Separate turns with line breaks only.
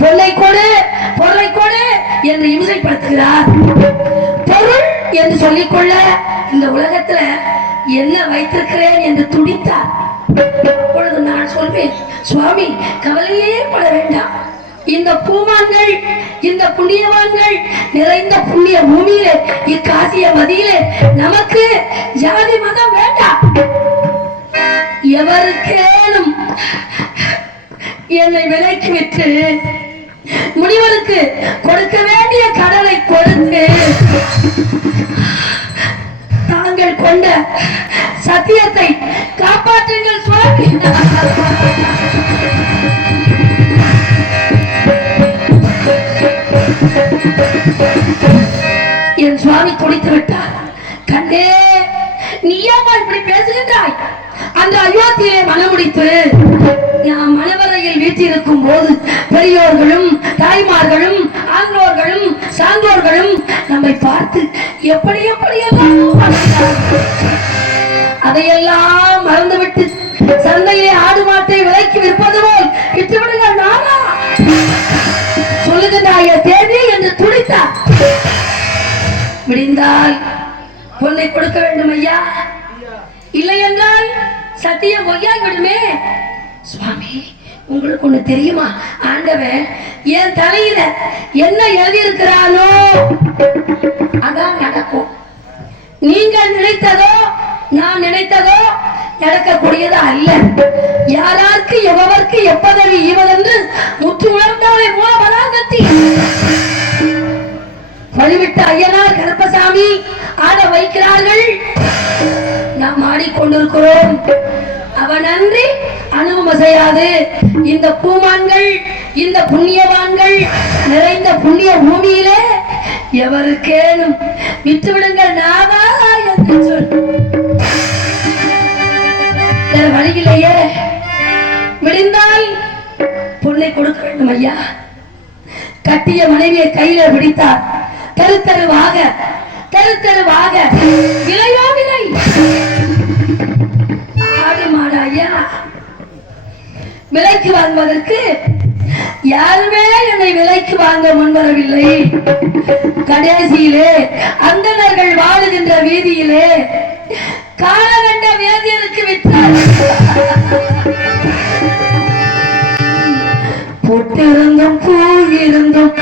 பொருளை கொடு பொருளை கொடு என்று இம்சைப்படுத்துகிறார். பொருள் என்று சொல்லிக்கொள்ள இந்த உலகத்துல என்ன வைத்திருக்கிறேன் என்று துடித்தார். அப்பொழுது நான் சொல்வேன் சுவாமி கவலையே பட வேண்டாம். இந்த பூமான்கள் இந்த புண்ணியவான்கள் நிறைந்த புண்ணிய பூமியிலே இக்காசிய மதியிலே நமக்கு ஜாதி மதம் வேண்டாம். எவருக்கேனும் என்னை விலக்கி விட்டு முனிவருக்கு கொடுக்க வேண்டிய கடனை கொடுத்து தாங்கள் கொண்ட சத்தியத்தை காப்பாற்றுங்கள் சுவாமி. என் சுவாமி துடித்து விட்டார். கண்டே நீயாமா இப்படி பேசுகின்றாய்? அந்த அயோத்தியிலே மனமுடித்து நான் மணவரையில் வீட்டிருக்கும் போது பெரியோர்களும் தாய்மார்களும் ஆன்றோர்களும் சான்றோர்களும் நம்மை பார்த்து எப்படி எப்படியெல்லாம் அதையெல்லாம் மறந்துவிட்டு சந்தையிலே ஆடு மாட்டை விலைக்கு விற்பது போல் விட்டுவிடுங்கள் நானா? சொல்லுகின்றாய தேவி என்று துடித்தார். முடிந்தால் பொண்ணை கொடுக்க வேண்டும் ஐயா. இல்லை என்றால் சத்தியம் பொய்யாகிவிடுமே சுவாமி உங்களுக்கு ஒண்ணு தெரியுமா? ஆண்டவன் என் தலையில என்ன எழுதியிருக்கிறானோ அதான் நடக்கும். நீங்கள் நினைத்ததோ நான் நினைத்ததோ நடக்கக்கூடியது அல்ல. யாராருக்கு எவருக்கு எப்பதவி ஈவதென்று முற்று உணர்ந்தவரை மூலபலாகத்தி வழிவிட்ட ஐயனார் கருப்பசாமி ஆட வைக்கிறார்கள். நாம் ஆடிக்கொண்டிருக்கிறோம். அவன் நன்றி அணுவும் அசையாது இந்த பூமான்கள் இந்த புண்ணியவான்கள் நிறைந்த புண்ணிய பூமியிலே எவருக்கேனும் விட்டு விடுங்கள் நாதா என்று சொல். வழியிலேயே விடிந்தால் பொண்ணை கொடுக்க வேண்டும் ஐயா. கட்டிய மனைவியை கையில பிடித்தார். தெரு தெருவாக தெரு தெருவாக. விலைக்கு வாங்குவதற்கு யாருமே என்னை விலைக்கு வாங்க முன்வரவில்லை. கடைசியிலே அந்தனர்கள் வாழுகின்ற வீதியிலே காலகண்ட வேதியருக்கு விற்றார். பொட்டிருந்தும் பூ இருந்தும்